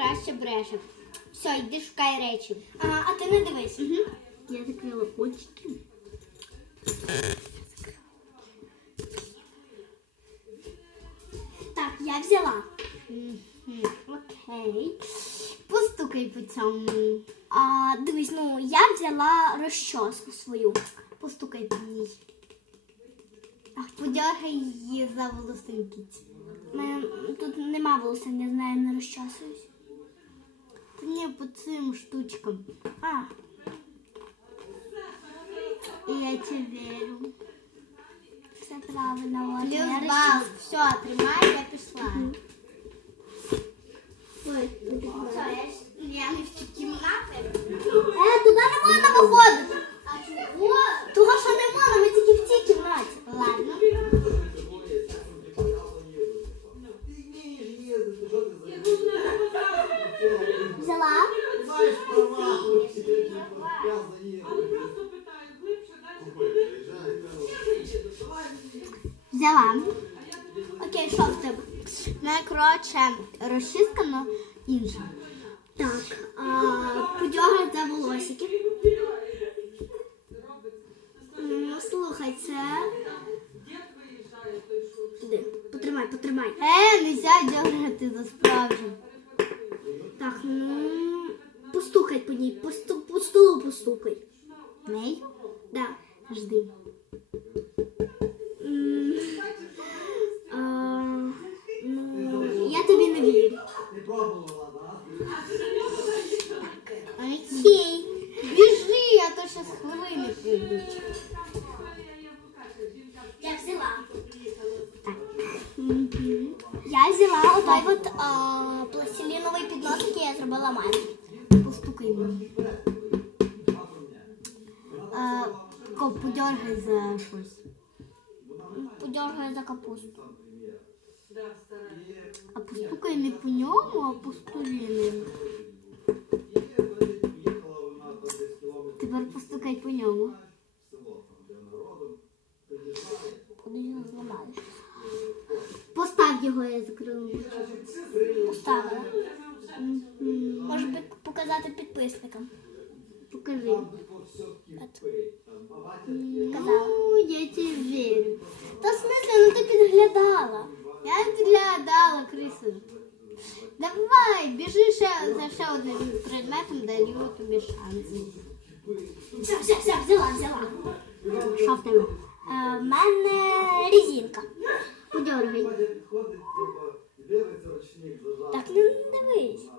краще бреше. Все, йди шукай речі. Ага, а ти не дивись. Угу. Я закрила очки. Так, я взяла. Окей. Постукай по цьому. А, дивись, ну я взяла розчоску свою. Постукай по ній. Подягай її за волосинки. У мене тут нема волосин, я знаю, не розчосуюсь. Та ні, по цим штучкам. А, І я тебе вірю. все правильно. от, я Плюс розчос- бал. Все, тримай, я пішла. Ой, заїду. Взяла. Окей, що в тебе? Найкоротше розчистка, но інша. Так, а, подягай за волосики. М, Слухай, це. Іди, потримай, потримай. Е, нельзя дергати за справжню. Так, ну. Постукай по ній, по, сту- по столу постукай. Нею? Да. Жди. М, а, ну, я тобі не вірю. Не пробувала, да? Окей. Біжи, а то щас хвилини прийдуть. Я взяла. Мгм. Я взяла отой от а, пластиліновий піднос, який я зробила мамі. Постукай мені. Подергай за щось. Подергаю за капусту. А постукай не по ньому, а по столі. Тепер постукай по ньому. Постав його, я закрила. Поставила. Може показати підписникам. Покажи. Ну, я тебе верю. Та в смислі, ну ти підглядала. Я підглядала, крису. Давай, біжи ще за ще одним предметом, даю тобі шанс. Все, все, все, взяла, взяла. Що в тебе? Е, в мене резинка. Подергай. Так, не дивись.